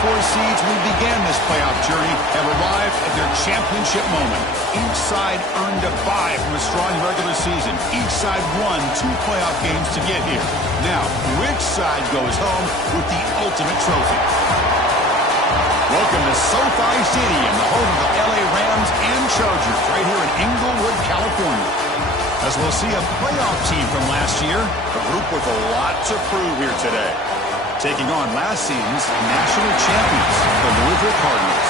4 seeds who began this playoff journey have arrived at their championship moment. Each side earned a bye from a strong regular season. Each side won 2 playoff games to get here. Now, which side goes home with the ultimate trophy? Welcome to SoFi Stadium, the home of the LA Rams and Chargers, right here in Inglewood, California. As we'll see a playoff team from last year, a group with a lot to prove here today. Taking on last season's national champions, the Louisville Cardinals.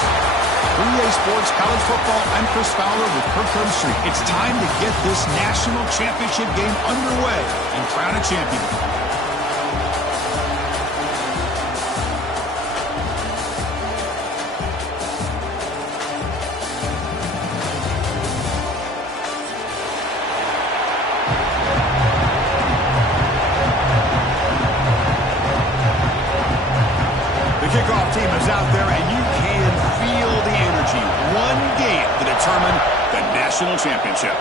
For EA Sports College Football, I'm Chris Fowler with Kirkland Street. It's time to get this national championship game underway and crown a champion. Kickoff team is out there, and you can feel the energy. One game to determine the national championship.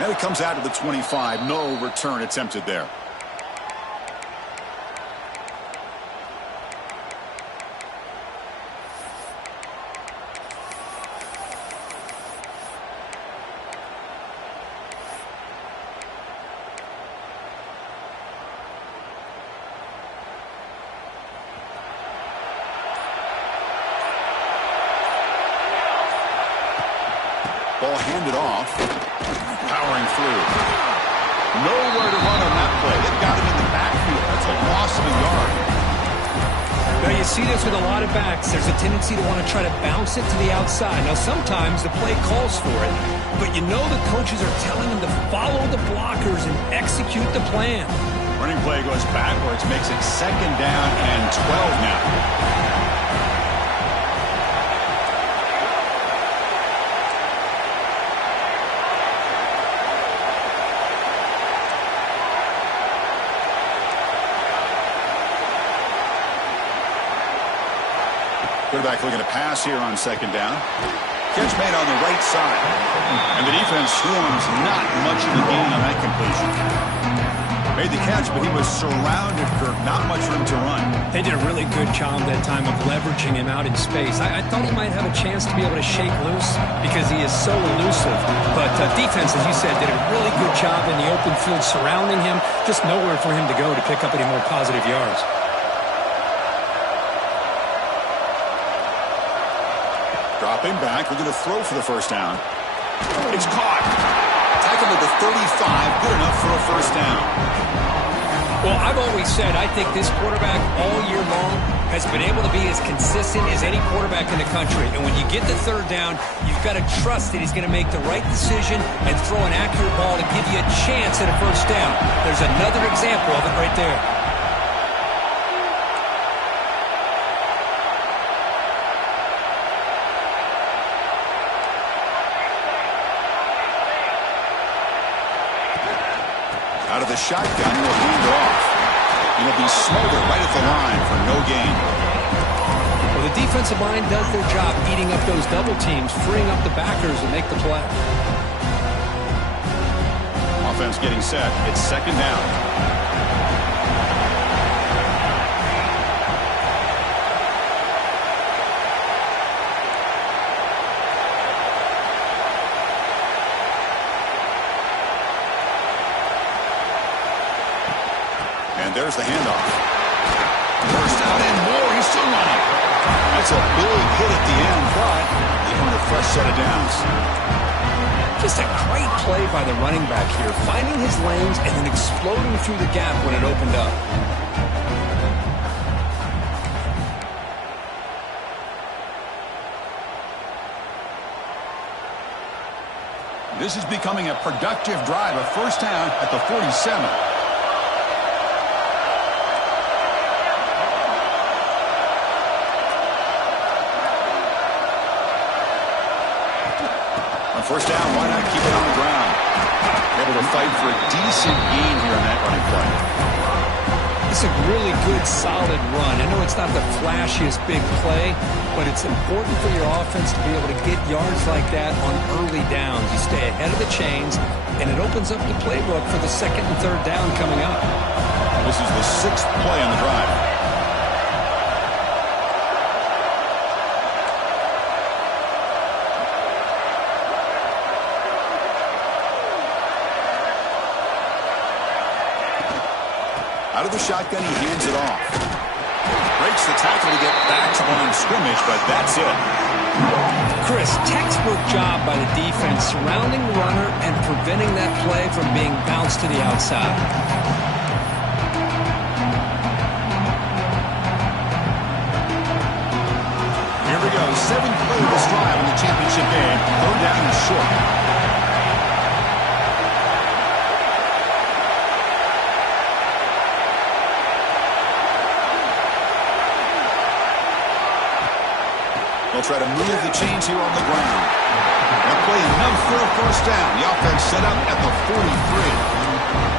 Now he comes out of the 25. No return attempted there. Ball handed off. Powering through. Nowhere to run on that play. They've got him in the backfield. That's a loss of a yard. Now you see this with a lot of backs. There's a tendency to want to try to bounce it to the outside. Now sometimes the play calls for it, but you know the coaches are telling them to follow the blockers and execute the plan. Running play goes backwards, makes it 2nd down and 12 now. Quarterback looking to pass here on 2nd down. Catch made on the right side. And the defense swarms not much of a gain on that completion. Made the catch, but he was surrounded for not much room to run. They did a really good job that time of leveraging him out in space. I thought he might have a chance to be able to shake loose because he is so elusive. But defense, as you said, did a really good job in the open field surrounding him. Just nowhere for him to go to pick up any more positive yards. Dropping back, looking to throw for the 1st down. It's caught. Tackled at the 35, good enough for a 1st down. Well, I've always said I think this quarterback all year long has been able to be as consistent as any quarterback in the country. And when you get the 3rd down, you've got to trust that he's going to make the right decision and throw an accurate ball to give you a chance at a 1st down. There's another example of it right there. Out of the shotgun, he'll hand it off. And he'll be smothered right at the line for no gain. Well, the defensive line does their job eating up those double teams, freeing up the backers to make the play. Offense getting set. It's 2nd down. And there's the handoff. 1st down and more. He's still running. That's a big hit at the end, but even with a fresh set of downs. Just a great play by the running back here, finding his lanes and then exploding through the gap when it opened up. This is becoming a productive drive, a 1st down at the 47. On 1st down, why not keep it on the ground? Able to fight for a decent gain here on that running play. It's a really good, solid run. I know it's not the flashiest big play, but it's important for your offense to be able to get yards like that on early downs. You stay ahead of the chains, and it opens up the playbook for the 2nd and 3rd down coming up. This is the 6th play on the drive. Out of the shotgun, he hands it off. Breaks the tackle to get back to the line of scrimmage, but that's it. Chris, textbook job by the defense surrounding the runner and preventing that play from being bounced to the outside. Here we go. 7th play of this drive in the championship game. 3rd down and short. They'll try to move the chains here on the ground. That play enough for a first down. The offense set up at the 43.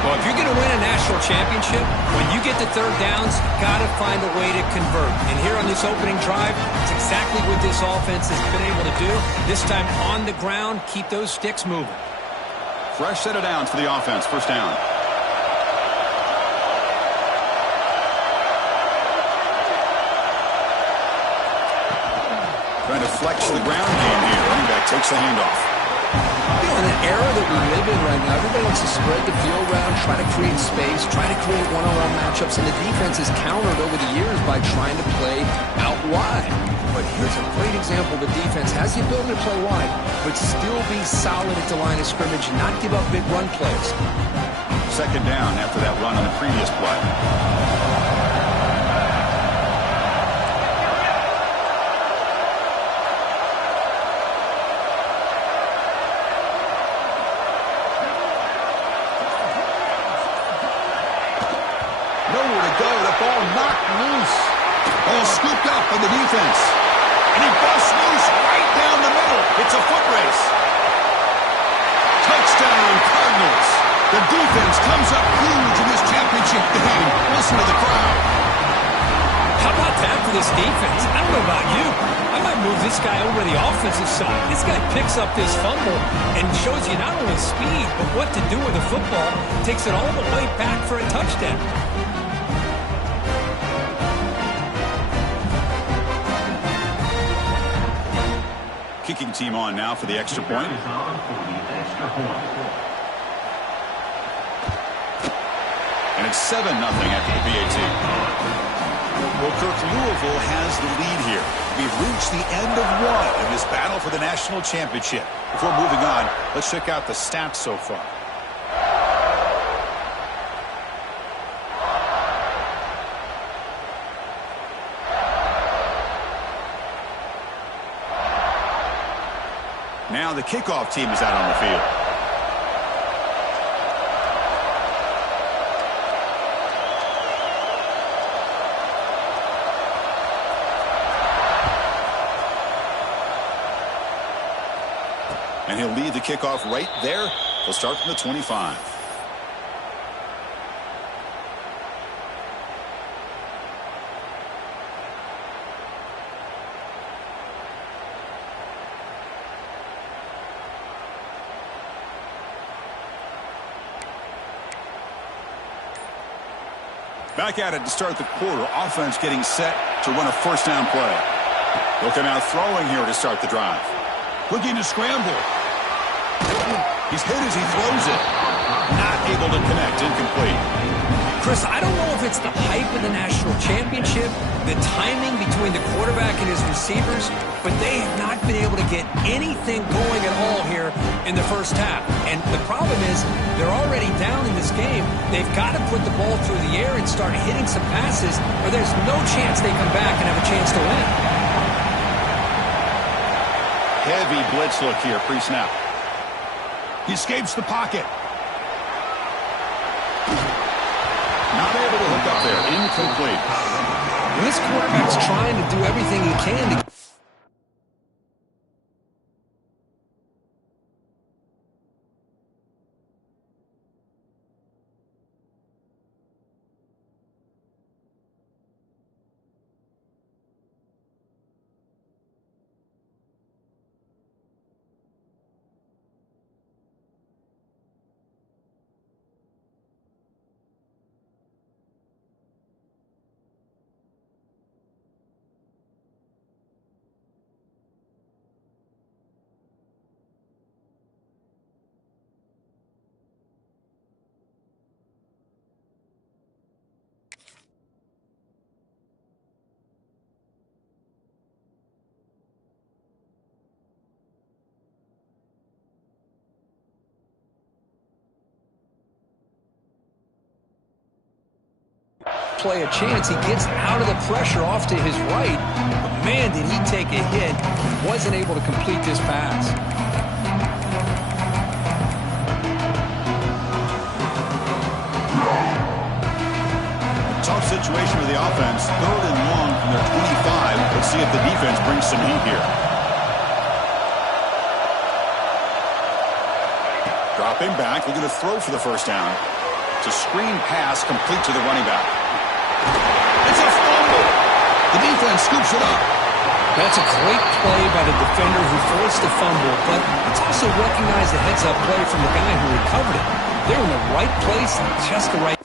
Well, if you're going to win a national championship, when you get to 3rd downs, you've got to find a way to convert. And here on this opening drive, it's exactly what this offense has been able to do. This time on the ground, keep those sticks moving. Fresh set of downs for the offense. First down. Trying to flex the ground game here. Running back takes the handoff. You know, in the era that we live in right now, everybody wants to spread the field around, try to create space, try to create one-on-one matchups, and the defense has countered over the years by trying to play out wide. But here's a great example. The defense has the ability to play wide, but still be solid at the line of scrimmage and not give up big run plays. 2nd down after that run on the previous play. Ball scooped up on the defense. And he busts loose right down the middle. It's a foot race. Touchdown, Cardinals. The defense comes up huge in this championship game. Listen to the crowd. How about that for this defense? I don't know about you. I might move this guy over to the offensive side. This guy picks up this fumble and shows you not only speed, but what to do with the football. Takes it all the way back for a touchdown. Kicking team on now for the extra point. And it's 7-0 after the PAT. Well, Kirk, Louisville has the lead here. We've reached the end of one in this battle for the national championship. Before moving on, let's check out the stats so far. Now the kickoff team is out on the field. And he'll lead the kickoff right there. He'll start from the 25. Back at it to start the quarter. Offense getting set to run a first down play. They'll come out throwing here to start the drive. Looking to scramble. He's hit as he throws it. Not able to connect. Incomplete. Chris, I don't know if it's the hype of the national championship, the timing between the quarterback and his receivers, but they have not been able to get anything going at all here in the first half. And the problem is they're already down in this game. They've got to put the ball through the air and start hitting some passes, or there's no chance they come back and have a chance to win. Heavy blitz look here, pre-snap. He escapes the pocket. Not able to hook up there. Incomplete. This quarterback's trying to do everything he can to... play a chance. He gets out of the pressure off to his right. But man, did he take a hit. He wasn't able to complete this pass. Tough situation for the offense. 3rd and long from their 25. Let's see if the defense brings some heat here. Dropping back, looking to throw for the first down. It's a screen pass complete to the running back. It's a fumble. The defense scoops it up. That's a great play by the defender who forced the fumble, but it's also recognized a heads-up play from the guy who recovered it. They're in the right place, just the right.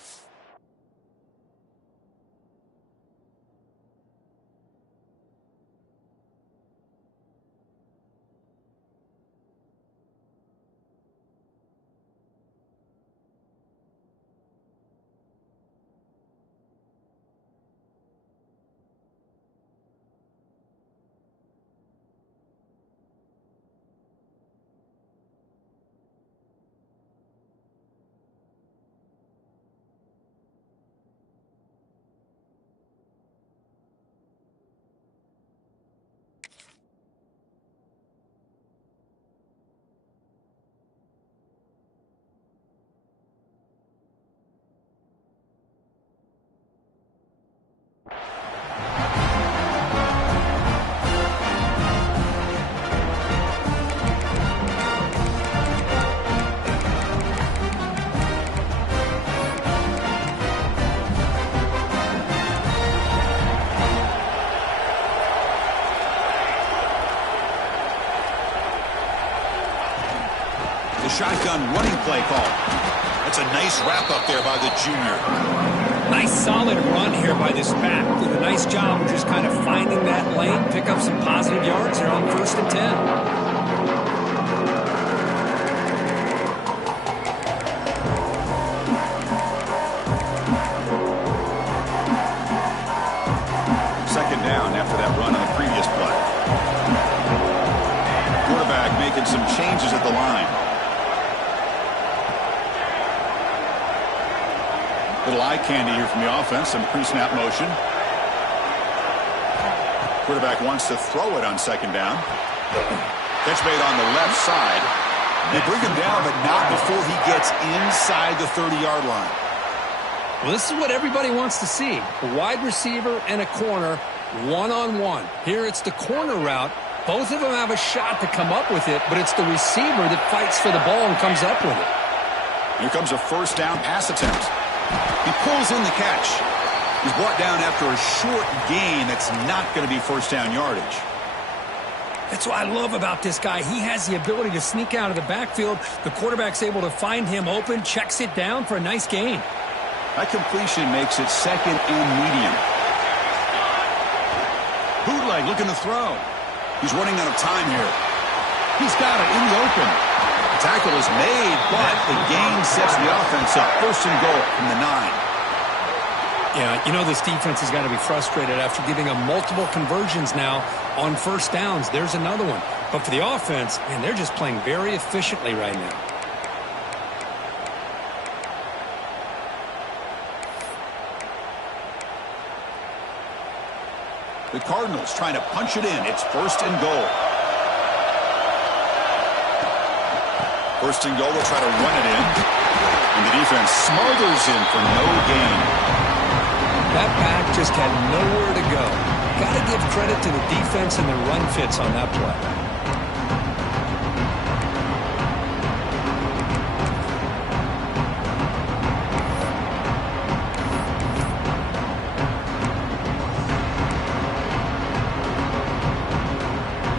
Shotgun running play call. That's a nice wrap up there by the junior. Nice solid run here by this back. Did a nice job of just kind of finding that lane, pick up some positive yards here on 1st and 10. Second down after that run on the previous play. Quarterback making some changes at the line. Little eye candy here from the offense, some pre-snap motion. Quarterback wants to throw it on 2nd down. Catch made on the left side. They bring him down, but not before he gets inside the 30-yard line. Well, this is what everybody wants to see. A wide receiver and a corner, one-on-one. Here it's the corner route. Both of them have a shot to come up with it, but it's the receiver that fights for the ball and comes up with it. Here comes a 1st down pass attempt. He pulls in the catch. He's brought down after a short gain that's not going to be 1st down yardage. That's what I love about this guy. He has the ability to sneak out of the backfield. The quarterback's able to find him open, checks it down for a nice gain. That completion makes it 2nd and medium. Bootleg looking to throw. He's running out of time here. He's got it in the open. Tackle is made, but the gain sets the offense up. 1st and goal from the 9. Yeah, you know this defense has got to be frustrated after giving them multiple conversions now on 1st downs. There's another one. But for the offense, man, they're just playing very efficiently right now. The Cardinals trying to punch it in. It's 1st and goal. 1st and goal, they'll try to run it in. And the defense smothers in for no gain. That back just had nowhere to go. Got to give credit to the defense and the run fits on that play.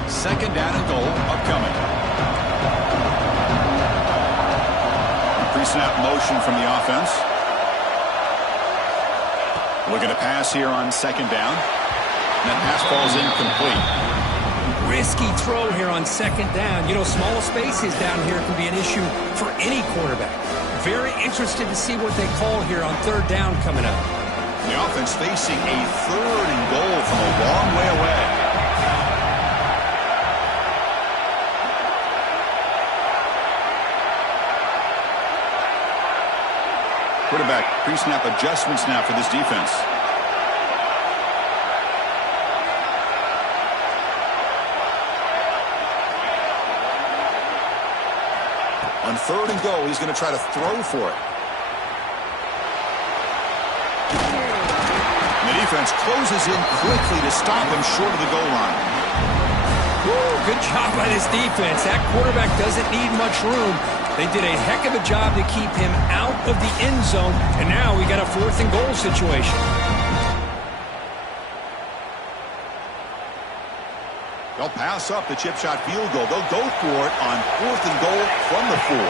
Second down and goal upcoming. Pre-snap motion from the offense. Looking to pass here on 2nd down. And that pass falls incomplete. Risky throw here on 2nd down. You know, small spaces down here can be an issue for any quarterback. Very interested to see what they call here on 3rd down coming up. The offense facing a 3rd and goal from a long way away. Quarterback Pre-snap adjustments now for this defense. On 3rd and goal, he's going to try to throw for it. And the defense closes in quickly to stop him short of the goal line. Woo, good job by this defense. That quarterback doesn't need much room. They did a heck of a job to keep him out of the end zone, and now we got a 4th and goal situation. They'll pass up the chip shot field goal. They'll go for it on 4th and goal from the 4.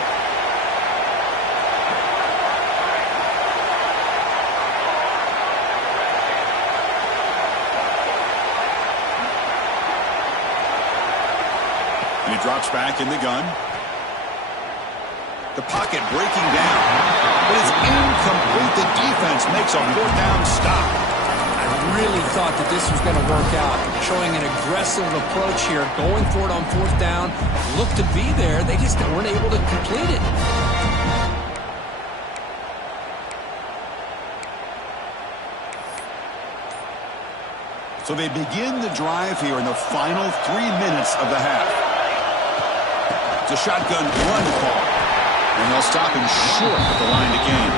And he drops back in the gun. The pocket breaking down. But it's incomplete. The defense makes a 4th down stop. I really thought that this was going to work out. Showing an aggressive approach here. Going for it on 4th down. Looked to be there. They just weren't able to complete it. So they begin the drive here in the final 3 minutes of the half. It's a shotgun run call. And they'll stop him short at the line to gain.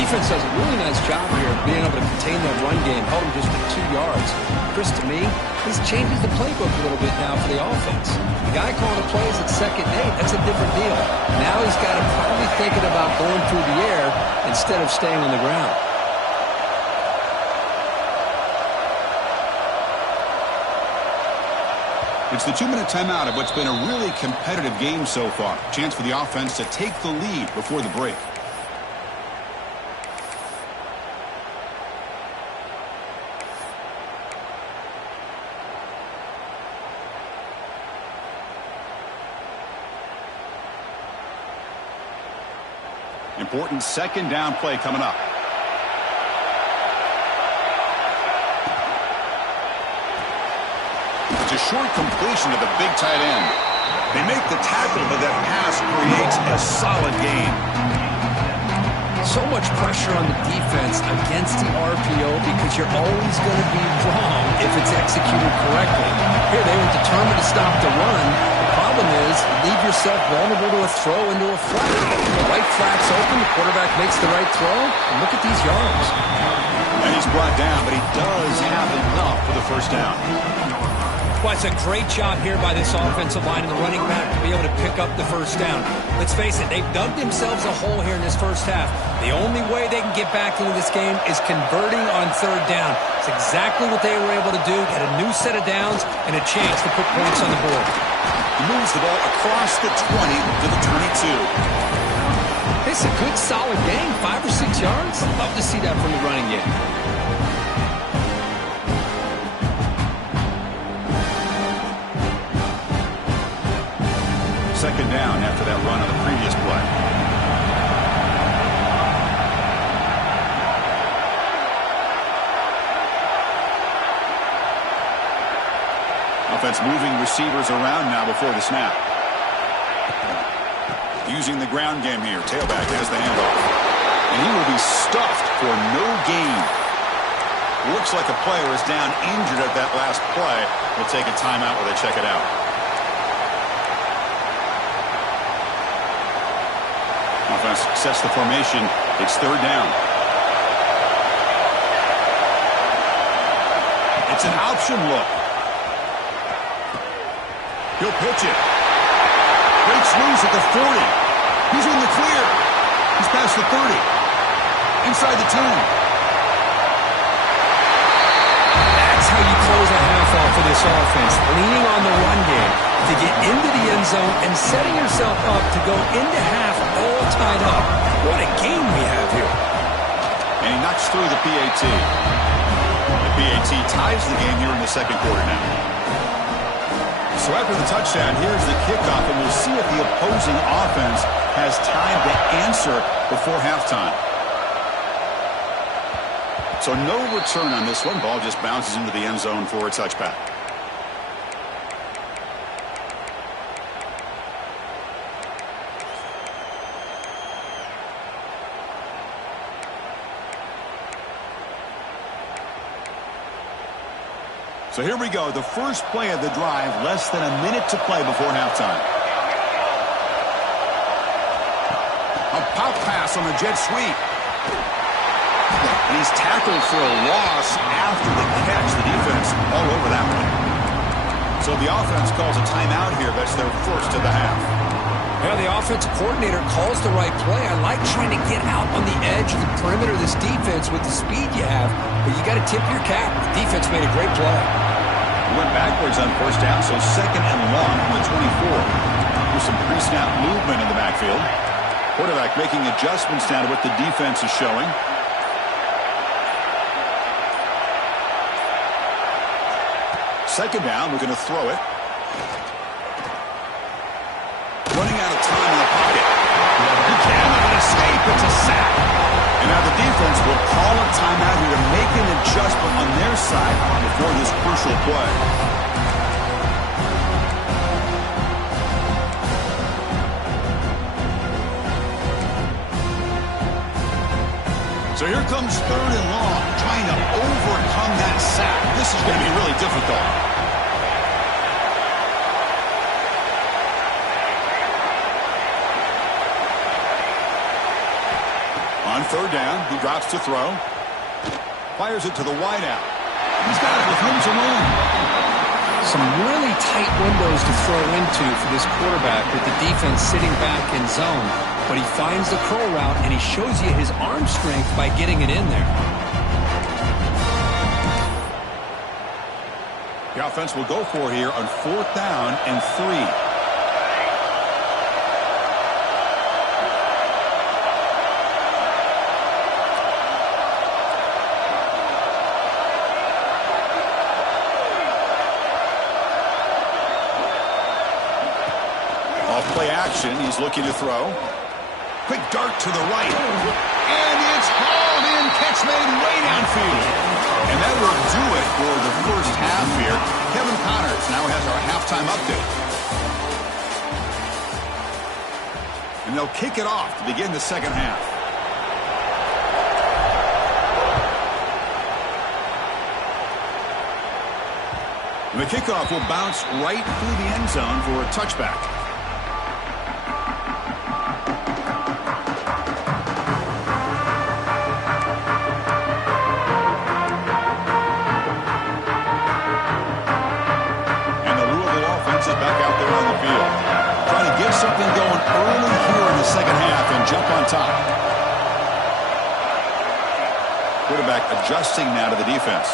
Defense does a really nice job here of being able to contain that run game. Held him just at 2 yards. Chris, to me, this changes the playbook a little bit now for the offense. The guy calling the plays at 2nd and 8, that's a different deal. Now he's got to probably thinking about going through the air instead of staying on the ground. It's the 2-minute timeout of what's been a really competitive game so far. Chance for the offense to take the lead before the break. Important 2nd down play coming up. It's a short completion to the big tight end. They make the tackle, but that pass creates a solid gain. So much pressure on the defense against the RPO because you're always going to be wrong if it's executed correctly. Here they were determined to stop the run. The problem is you leave yourself vulnerable to a throw into a flat. The right flat's open, the quarterback makes the right throw, and look at these yards. And he's brought down, but he does have enough for the 1st down. Well, it's a great job here by this offensive line and the running back to be able to pick up the 1st down. Let's face it, they've dug themselves a hole here in this 1st half. The only way they can get back into this game is converting on 3rd down. It's exactly what they were able to do, get a new set of downs and a chance to put points on the board. He moves the ball across the 20 to the 22. It's a good, solid game, 5 or 6 yards. Love to see that from the running game. Second down after that run on the previous play. Offense moving receivers around now before the snap. Using the ground game here. Tailback has the handoff. And he will be stuffed for no gain. Looks like a player is down injured at that last play. We'll take a timeout while they check it out. Offense sets the formation. It's 3rd down. It's an option look. He'll pitch it. Breaks loose at the 40. He's in the clear. He's past the 30. Inside the 10. That's how you close a half off for this offense. Leaning on the run game to get into the end zone and setting yourself up to go into half all tied up. What a game we have here. And he knocks through the PAT. The PAT ties the game here in the 2nd quarter now. So after the touchdown, here's the kickoff, and we'll see if the opposing offense has time to answer before halftime. So no return on this one. Ball just bounces into the end zone for a touchback. So here we go, the first play of the drive, less than a minute to play before halftime. A pop pass on the jet sweep. And he's tackled for a loss after the catch. The defense all over that one. So the offense calls a timeout here. That's their first of the half. Yeah, the offensive coordinator calls the right play. I like trying to get out on the edge of the perimeter of this defense with the speed you have, but you got to tip your cap. The defense made a great play. Went backwards on first down, so second and long from the 24. There's some pre-snap movement in the backfield. Quarterback making adjustments now to what the defense is showing. Second down, we're going to throw it. Running out of time in the pocket. He can't let it escape. It's a sack. And now the defense will call a timeout here to make an adjustment on their side before this crucial play. So here comes third and long, trying to overcome that sack. This is going to be really difficult. On third down, he drops to throw. Fires it to the wideout. He's got it with room to run. Some really tight windows to throw into for this quarterback with the defense sitting back in zone. But he finds the curl route, and he shows you his arm strength by getting it in there. The offense will go for here on fourth down and 3. Play action. He's looking to throw. Quick dart to the right. And it's hauled in. Catch made way downfield. And that will do it for the first half here. Kevin Connors now has our halftime update. And they'll kick it off to begin the second half. And the kickoff will bounce right through the end zone for a touchback. Back out there on the field. Trying to get something going early here in the second half and jump on top. Quarterback adjusting now to the defense.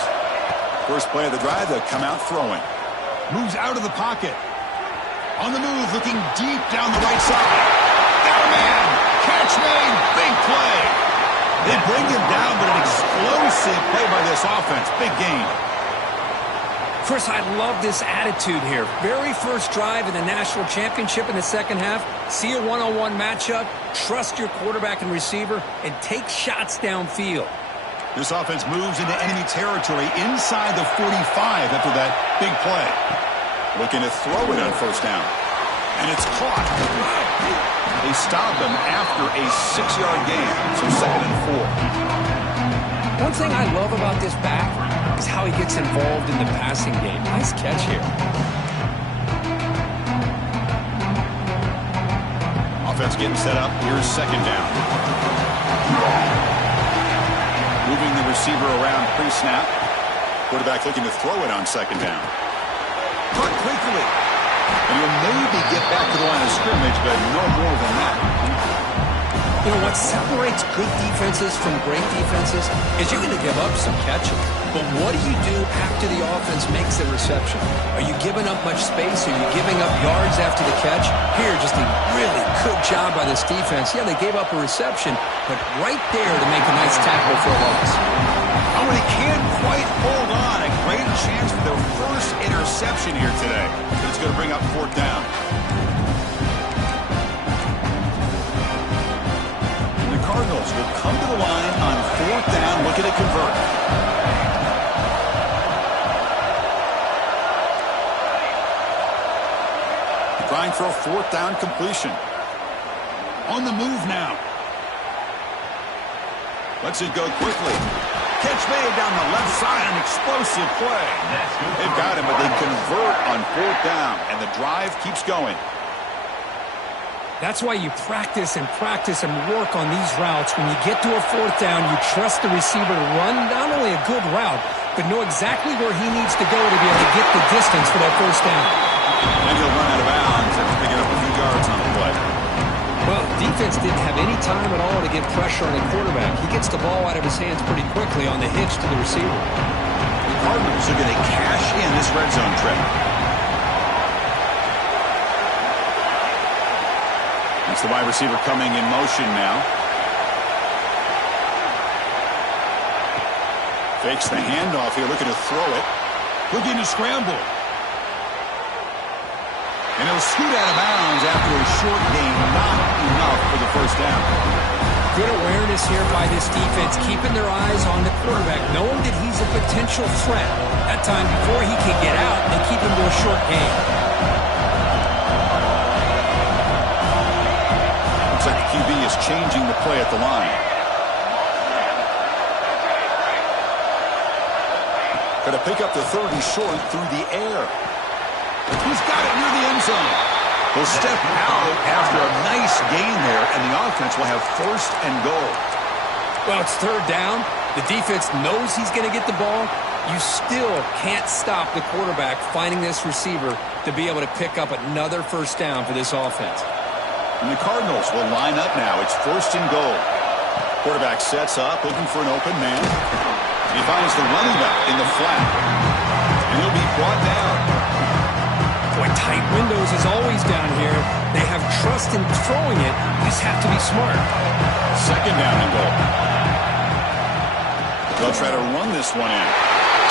First play of the drive, they'll come out throwing. Moves out of the pocket. On the move, looking deep down the right side. Got a man. Catch made. Big play. They bring him down, but an explosive play by this offense. Big gain. Chris, I love this attitude here. Very first drive in the national championship in the second half. See a one-on-one matchup, trust your quarterback and receiver, and take shots downfield. This offense moves into enemy territory inside the 45 after that big play. Looking to throw it on first down. And it's caught. They stop him after a 6-yard gain, so second and 4. One thing I love about this back is how he gets involved in the passing game. Nice catch here. Offense getting set up. Here's second down. Moving the receiver around pre-snap. Quarterback looking to throw it on second down. Caught quickly. And he'll maybe get back to the line of scrimmage, but no more than that. You know, what separates good defenses from great defenses is you're going to give up some catches. But what do you do after the offense makes the reception? Are you giving up much space? Are you giving up yards after the catch? Here, just a really good job by this defense. Yeah, they gave up a reception, but right there to make a nice tackle for a loss. Oh, and he can't quite hold on. A great chance for their first interception here today. But it's going to bring up fourth down. Cardinals will come to the line on fourth down, looking to convert. Trying for a fourth down completion. On the move now. Lets it go quickly. Catch made down the left side, an explosive play. They've got him, but they convert on 4th down, and the drive keeps going. That's why you practice and work on these routes. When you get to a 4th down, you trust the receiver to run not only a good route, but know exactly where he needs to go to be able to get the distance for that 1st down. And he'll run out of bounds after picking up a few yards on the play. Well, defense didn't have any time at all to get pressure on the quarterback. He gets the ball out of his hands pretty quickly on the hitch to the receiver. The Cardinals are going to cash in this red zone trip. It's the wide receiver coming in motion now. Fakes the handoff here, looking to throw it. Looking to scramble. And he'll scoot out of bounds after a short gain. Not enough for the 1st down. Good awareness here by this defense, keeping their eyes on the quarterback, knowing that he's a potential threat. That time before he can get out, they keep him to a short gain. Looks like the QB is changing the play at the line. Going to pick up the 30 short through the air. He's got it near the end zone. He'll step out after a nice gain there, and the offense will have 1st and goal. Well, it's 3rd down. The defense knows he's going to get the ball. You still can't stop the quarterback finding this receiver to be able to pick up another 1st down for this offense. And the Cardinals will line up now. It's 1st and goal. Quarterback sets up, looking for an open man. He finds the running back in the flat. And he'll be brought down. Boy, tight windows is always down here. They have trust in throwing it. You just have to be smart. 2nd down and goal. They'll try to run this one in.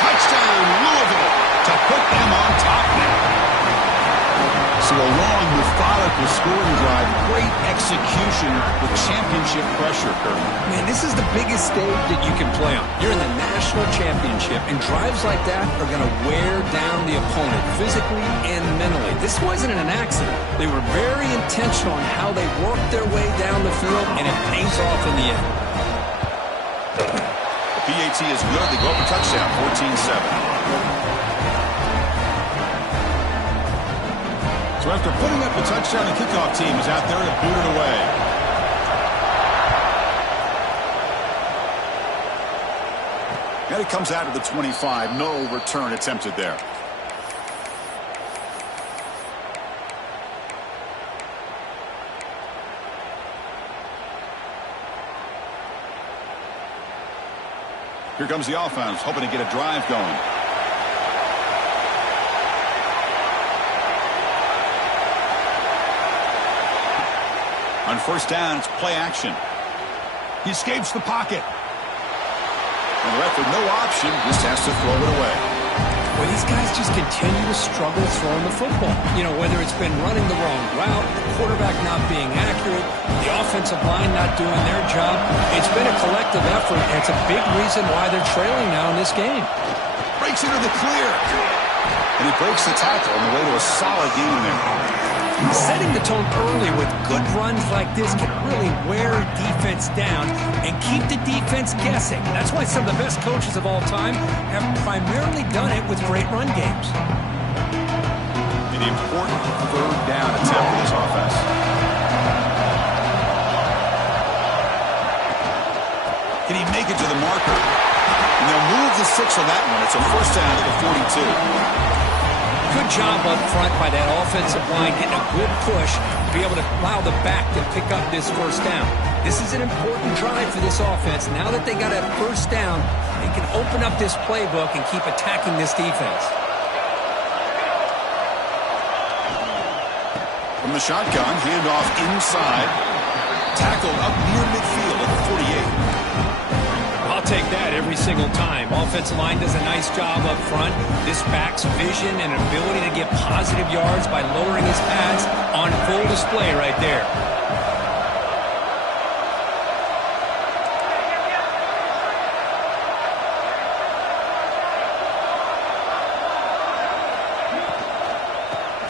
Touchdown, Louisville, to put them on top now. So a long, methodical scoring drive. Great execution with championship pressure, Kirby. Man, this is the biggest stage that you can play on. You're in the national championship, and drives like that are going to wear down the opponent physically and mentally. This wasn't an accident. They were very intentional on how they worked their way down the field, and it pays off in the end. The PAT is good. They go up a touchdown, 14-7. So after putting up a touchdown, the kickoff team is out there to boot it away. And it comes out of the 25. No return attempted there. Here comes the offense, hoping to get a drive going. On 1st down, it's play action. He escapes the pocket. And the ref with no option just has to throw it away. Well, these guys just continue to struggle throwing the football. You know, whether it's been running the wrong route, the quarterback not being accurate, the offensive line not doing their job. It's been a collective effort, and it's a big reason why they're trailing now in this game. Breaks into the clear. And he breaks the tackle on the way to a solid game there. Setting the tone early with good runs like this can really wear a defense down and keep the defense guessing. That's why some of the best coaches of all time have primarily done it with great run games. An important 3rd down attempt for this offense. Can he make it to the marker? And they'll move the 6 on that one. It's a 1st down at the 42. Good job up front by that offensive line, getting a good push to be able to allow the back to pick up this 1st down. This is an important drive for this offense. Now that they got a 1st down, they can open up this playbook and keep attacking this defense. From the shotgun, handoff inside. Tackled up near midfield at the 48. I'll take that every single time. Offensive line does a nice job up front. This back's vision and ability to get positive yards by lowering his pads on full display right there.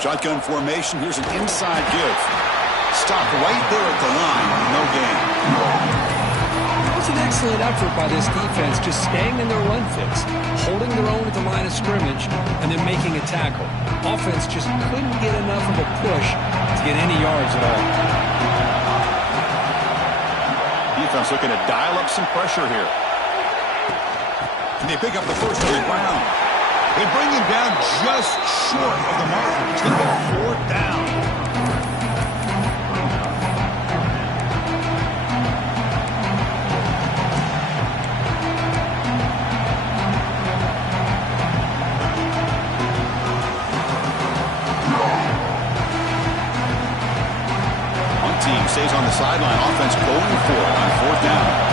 Shotgun formation. Here's an inside give. Stop right there at the line. No gain. That was an excellent effort by this defense, just staying in their run fits, holding their own at the line of scrimmage, and then making a tackle. Offense just couldn't get enough of a push to get any yards at all. Defense looking to dial up some pressure here. And they pick up the first on the ground. They bring him down just short of the mark. It's going to go 4th down. One team stays on the sideline. Offense going for it on 4th down.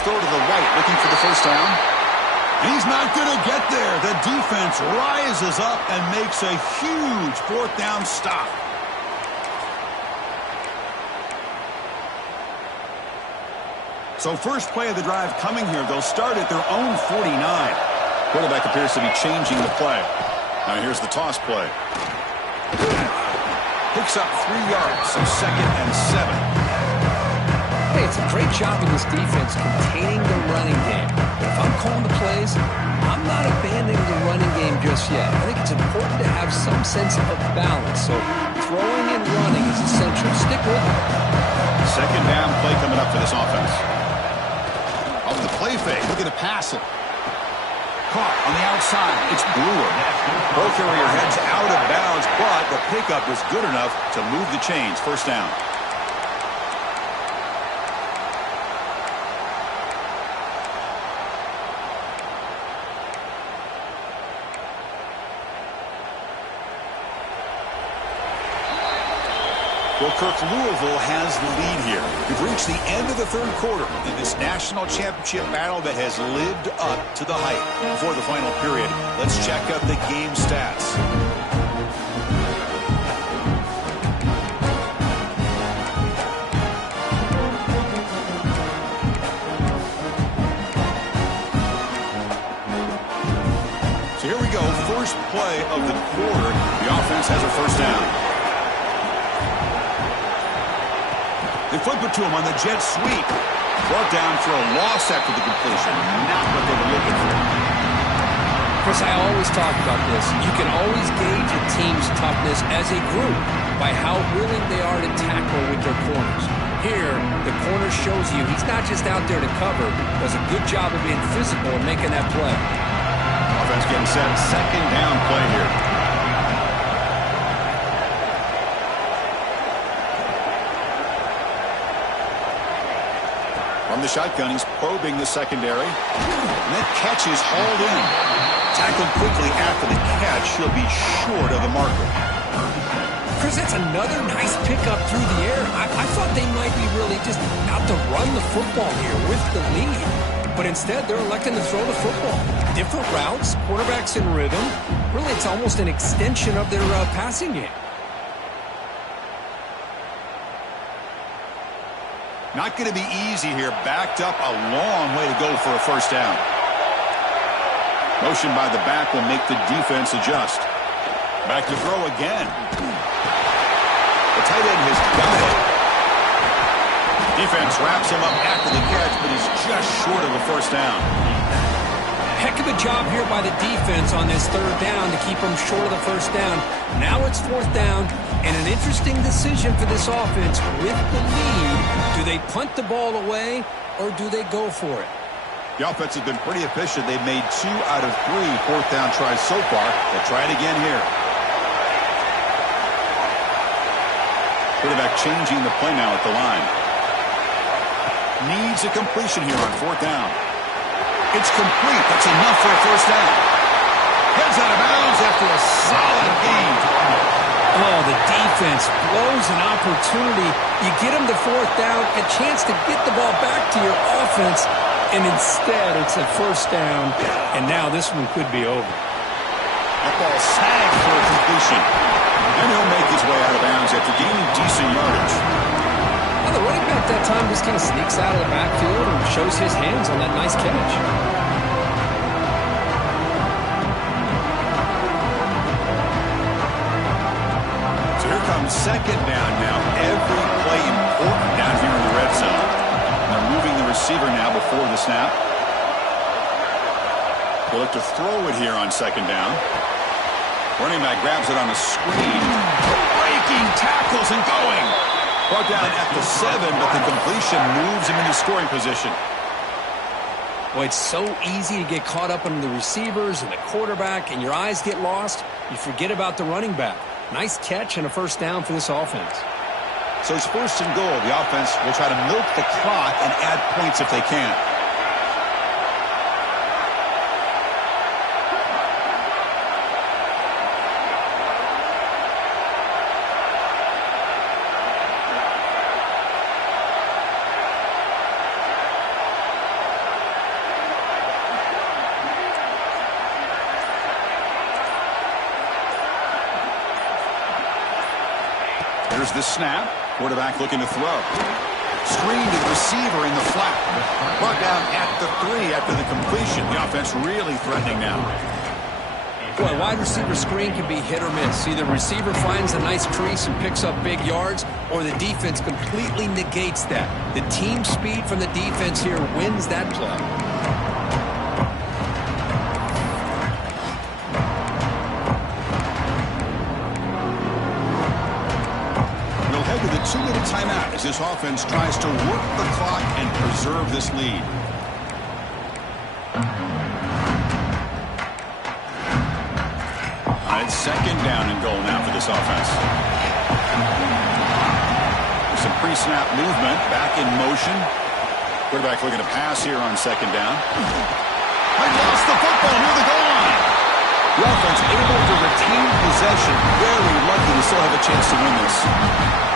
Throw to the right, looking for the first down. He's not going to get there. The defense rises up and makes a huge 4th down stop. So first play of the drive coming here. They'll start at their own 49. Quarterback appears to be changing the play. Now here's the toss play. Picks up 3 yards, so 2nd and 7. Hey, it's a great job of this defense containing the running game. But if I'm calling the plays, I'm not abandoning the running game just yet. I think it's important to have some sense of balance. So throwing and running is essential. Stick with it. 2nd down play coming up for this offense. Off the play fake, looking to pass it. Caught on the outside. It's Brewer. Ball carrier heads out of bounds, but the pickup was good enough to move the chains. 1st down. Well, Kirk, Louisville has the lead here. We've reached the end of the 3rd quarter in this national championship battle that has lived up to the hype. Before the final period, let's check out the game stats. So here we go. First play of the quarter. The offense has a 1st down. They flip it to him on the jet sweep. Brought down for a loss after the completion. Not what they were looking for. Chris, I always talk about this. You can always gauge a team's toughness as a group by how willing they are to tackle with their corners. Here, the corner shows you he's not just out there to cover. Does a good job of being physical and making that play. Offense getting set. 2nd down play here. From the shotgun, he's probing the secondary. And that catch is hauled in. Tackled quickly after the catch. He'll be short of the marker. Chris, that's another nice pickup through the air. I thought they might be really just out to run the football here with the lead. But instead, they're electing to throw the football. Different routes, quarterbacks in rhythm. Really, it's almost an extension of their passing game. Not going to be easy here. Backed up a long way to go for a 1st down. Motion by the back will make the defense adjust. Back to throw again. The tight end has got it. Defense wraps him up after the catch, but he's just short of a 1st down. Heck of a job here by the defense on this 3rd down to keep them short of the 1st down. Now it's 4th down, and an interesting decision for this offense with the lead. Do they punt the ball away, or do they go for it? The offense has been pretty efficient. They've made 2 out of 3 4th down tries so far. They'll try it again here. Quarterback changing the play now at the line. Needs a completion here on 4th down. It's complete. That's enough for a 1st down. Heads out of bounds after a solid gain. Oh, the defense blows an opportunity. You get them to 4th down, a chance to get the ball back to your offense, and instead it's a 1st down, and now this one could be over. That ball snagged for a completion. And he'll make his way out of bounds after gaining decent yardage. Well, the running back that time just kind of sneaks out of the backfield and shows his hands on that nice catch. second down now. Every play important down here in the red zone. And they're moving the receiver now before the snap. They'll look to throw it here on second down. Running back grabs it on a screen. Breaking tackles and going. Brought down at the 7, but the completion moves him into scoring position. Well, it's so easy to get caught up on the receivers and the quarterback, and your eyes get lost. You forget about the running back. Nice catch and a first down for this offense. So it's first and goal. The offense will try to milk the clock and add points if they can. Here's the snap. Quarterback looking to throw. Screen to the receiver in the flat. Brought down at the 3 after the completion. The offense really threatening now. Boy, wide receiver screen can be hit or miss. Either the receiver finds a nice crease and picks up big yards, or the defense completely negates that. The team speed from the defense here wins that play. Head to the 2-minute timeout as this offense tries to work the clock and preserve this lead. It's second down and goal now for this offense. There's some pre-snap movement, back in motion. Quarterback looking to pass here on second down. I lost the football near the goal line. The offense able to retain possession. Very lucky to still have a chance to win this.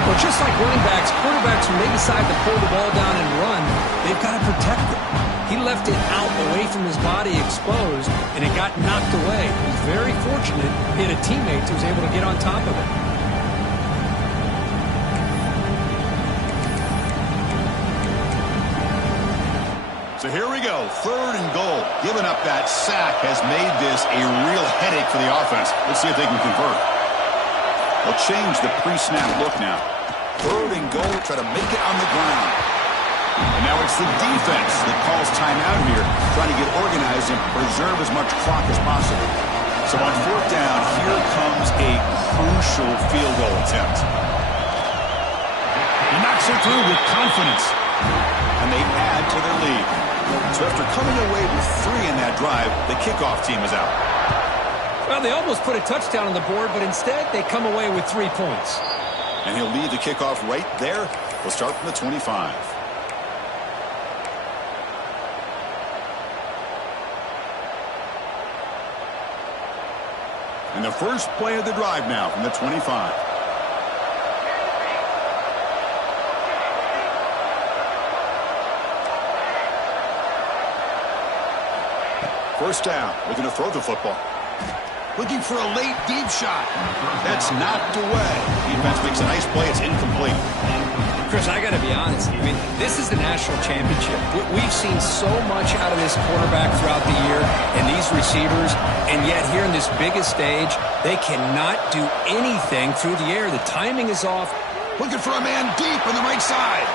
Well, just like running backs, quarterbacks who may decide to pull the ball down and run, they've got to protect it. He left it out away from his body exposed, and it got knocked away. He was very fortunate he had a teammate who was able to get on top of it. So here we go, third and goal. Giving up that sack has made this a real headache for the offense. Let's see if they can convert. They'll change the pre-snap look now. Third and goal, try to make it on the ground. And now it's the defense that calls timeout here, trying to get organized and preserve as much clock as possible. So on fourth down, here comes a crucial field goal attempt. He knocks it through with confidence. And they add to their lead. So after coming away with 3 in that drive, the kickoff team is out. Well, they almost put a touchdown on the board, but instead they come away with 3 points. And he'll lead the kickoff right there. We'll start from the 25. And the first play of the drive now from the 25. First down, looking to throw the football. Looking for a late deep shot. That's knocked away. Defense makes a nice play. It's incomplete. Chris, I got to be honest. I mean, this is the national championship. We've seen so much out of this quarterback throughout the year and these receivers, and yet here in this biggest stage, they cannot do anything through the air. The timing is off. Looking for a man deep on the right side.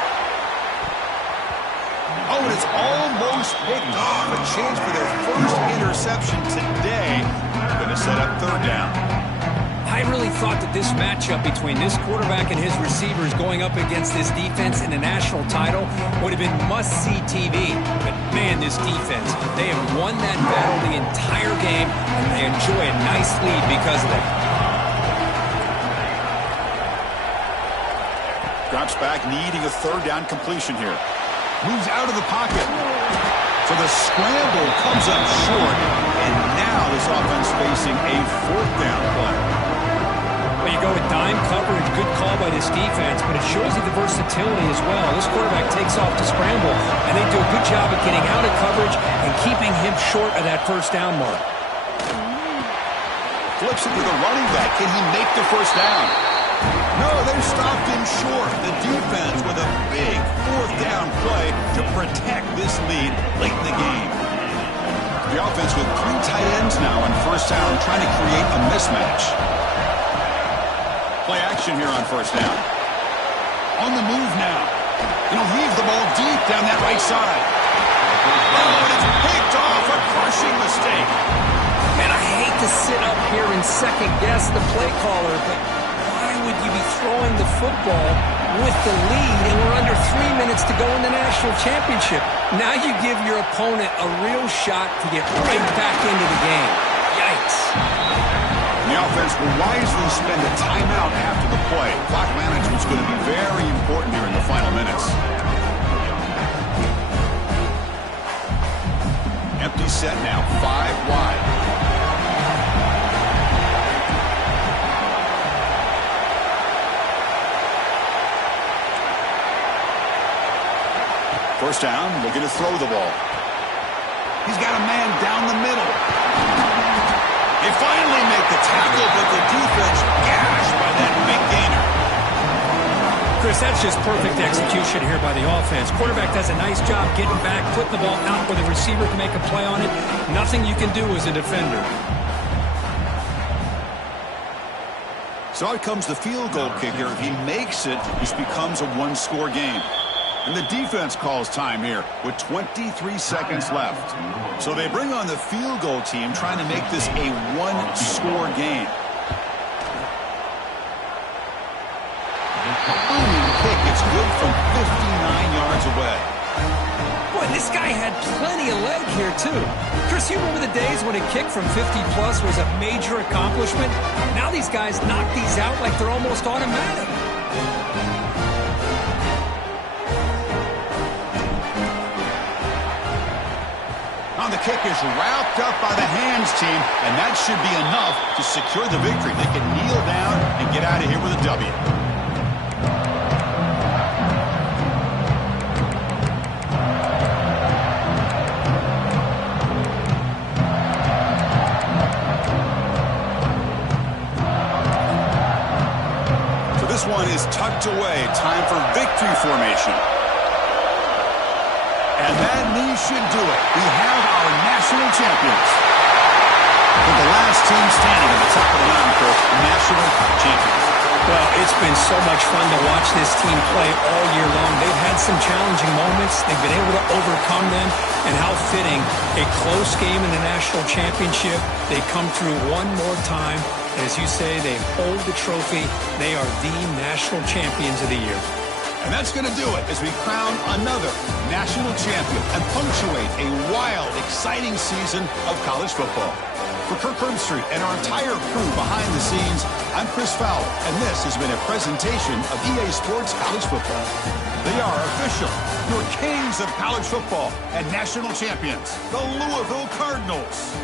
Oh, and it's almost picked off. A chance for their first interception today. Going to set up third down. I really thought that this matchup between this quarterback and his receivers going up against this defense in the national title would have been must-see TV. But, man, this defense, they have won that battle the entire game, and they enjoy a nice lead because of it. Drops back, needing a third down completion here. Moves out of the pocket. So the scramble comes up short, and now this offense facing a fourth down play. Well, you go with dime coverage, good call by this defense, but it shows you the versatility as well. This quarterback takes off to scramble, and they do a good job of getting out of coverage and keeping him short of that first down mark. Flips it to the running back. Can he make the first down? No, they stopped him short. The defense with a big fourth down play to protect this lead late in the game. The offense with 3 tight ends now on first down, trying to create a mismatch. Play action here on first down. On the move now. He'll heave the ball deep down that right side. Oh, and it's picked off. A crushing mistake. Man, I hate to sit up here and second-guess the play caller, but why would you be throwing the football with the lead and we're under 3 minutes to go in the national championship? Now you give your opponent a real shot to get right back into the game. Yikes. The offense will wisely spend a timeout after the play. Clock management's going to be very important here in the final minutes. Empty set now, 5 wide. First down, looking to throw the ball. He's got a man down the middle. They finally make the tackle, but the defense gashed by that big gainer. Chris, that's just perfect execution here by the offense. Quarterback does a nice job getting back, putting the ball out where the receiver can make a play on it. Nothing you can do as a defender. So out comes the field goal kicker. If he makes it, this becomes a one-score game. And the defense calls time here with 23 seconds left. So they bring on the field goal team trying to make this a one-score game. Booming kick. It's good from 59 yards away. Boy, this guy had plenty of leg here, too. Chris, you remember the days when a kick from 50-plus was a major accomplishment? Now these guys knock these out like they're almost automatic. The kick is wrapped up by the hands team, and that should be enough to secure the victory. They can kneel down and get out of here with a W. So this one is tucked away. Time for victory formation. And that knee should do it. We have our national champions. For the last team standing at the top of the mountain, Chris, national champions. Well, it's been so much fun to watch this team play all year long. They've had some challenging moments. They've been able to overcome them. And how fitting, a close game in the national championship. They come through one more time. And as you say, they hold the trophy. They are the national champions of the year. And that's going to do it as we crown another national champion and punctuate a wild, exciting season of college football. For Kirk Herbstreit and our entire crew behind the scenes, I'm Chris Fowler, and this has been a presentation of EA Sports College Football. They are official, your kings of college football and national champions, the Louisville Cardinals.